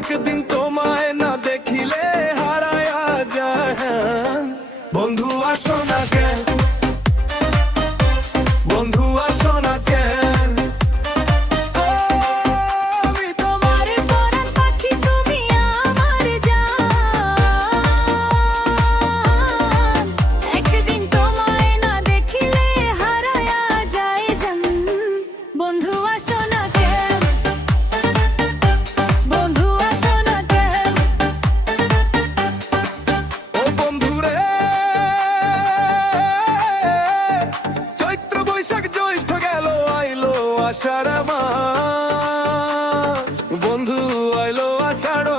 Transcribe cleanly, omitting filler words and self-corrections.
একদিন তোমায় না দেখিলে হারায়া যায়। বন্ধু আসো না কেন, বন্ধু আসো না কেন। আমি তোমার পরাণ পাখি, তুমি আমার জান। একদিন তোমায় না দেখিলে হারায়া যায় জান। বন্ধু আসো না কেন, বন্ধু আসো না কেন। ও বন্ধুরে, চৈত্র বৈশাখ জ্যৈষ্ঠ গেল, আইলো আষাঢ় মাস। বন্ধু আইলো আষাঢ়